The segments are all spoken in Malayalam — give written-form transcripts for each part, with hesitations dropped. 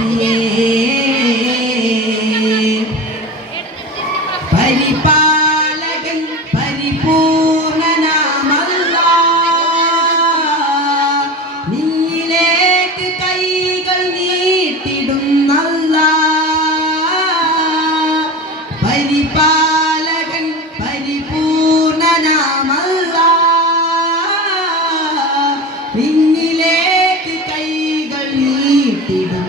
നബിയേ പരിപാലകൻ പരിപൂർണനാമല്ലാഹ് നിന്നിലേക്ക് കൈകൾ നീട്ടിടുന്നല്ലാഹ് പരിപാലകൻ പരിപൂർണനാമല്ലാഹ് നിന്നിലേക്ക് കൈകൾ നീട്ടിടുന്നല്ലാഹ്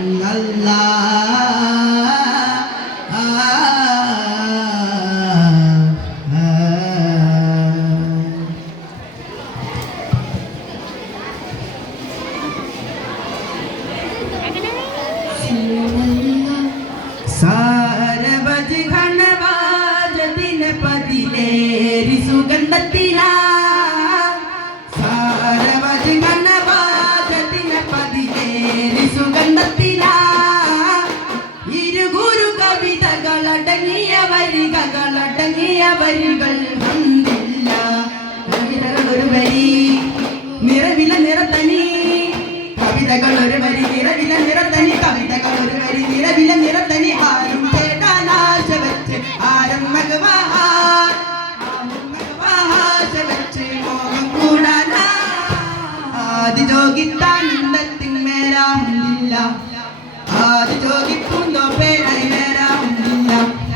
സാരവജ് ഘനവാജതിന് പതിലേരി സുഗന്ധത്തിലാ സാരവജ് ഘനവാജതിന് പതിലേരി സുഗന്ധത്തിലാ ഇരുഗുരു കവിതകളടങ്ങിയ വരികൾ ഹംദില്ല കവിതകളൊരു വരി നിറവില നിറത്തനി കവിതകളൊരു വരി നിറവില നിറത്തനി കവിതകളൊരു വരി നിറവില നിറത്തനി ആരും കേട്ടാനാശ വെച്ച് ആരും മകവാശ വെച്ച് മോഹം കൂടാനാ ആദി ജോഗിത്താനന്ദത്തിന്മേലാമില്ല ആദി ജോഗിക്കുന്നോ പേരയിലേരാമില്ല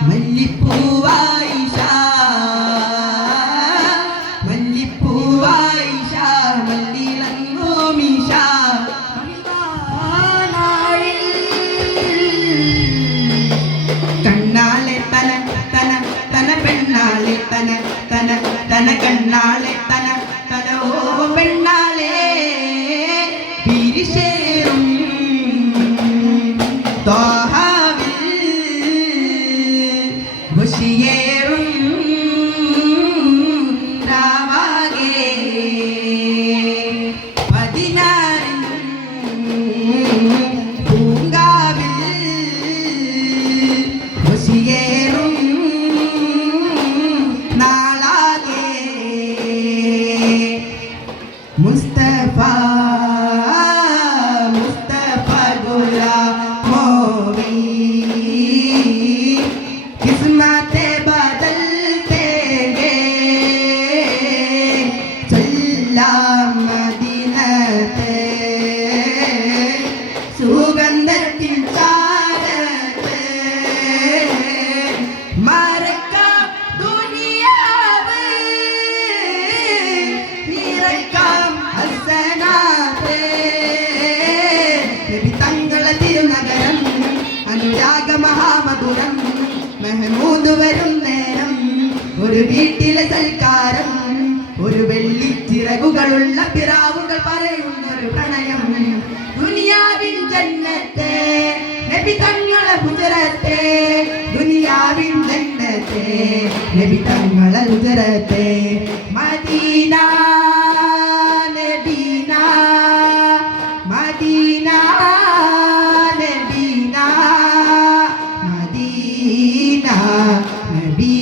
മല്ലിപ്പൂവായിഷ മല്ലിപ്പൂവായിഷ മല്ലിളങ്ങോമിഷ കണ്ണാലെ തന തന തന പെണ്ണാലെ തന തന തന കണ്ണാലെ തന തന ഓ പെണ്ണാലെ പിരിശേറും ത്വാഹാവിൽ ഖുശിയേറും രാവാകെ പതിനാറിൻ പൂങ്കാവിൽ ഖുശിയേറും നാളാകെ മുസ്തഫ മുസ്തഫ ഗുലാമോവി കിസ്മത്തെ ബദൽത്തെ ഗേ ചല്ലാം മദീനത്തെ സുഗന്ധത്തിൻ ചാരത്തെ മറക്കാം ദുനിയാവ് നിറയ്ക്കാം ഹസനാത്തെ നബി തങ്ങളെ തിരുനഗരം അനുരാഗ മഹാമധുരം മെഹമൂദ് വരും നേരം ഒരു വീട്ടിലെ സൽക്കാരം ഒരു വെള്ളിച്ചിറകുകളുള്ള പിറാവുകൾ പറയുന്നൊരു പ്രണയം ദുനിയാവിൻ ജന്നത്തെ നബി തങ്ങളെ ഗുജറത്തെ ദുനിയാവിൻ ജന്നത്തെ നബി തങ്ങളെ ഗുജറത്തെ മദീന നബീന മദീന നബീന മദീന നബീ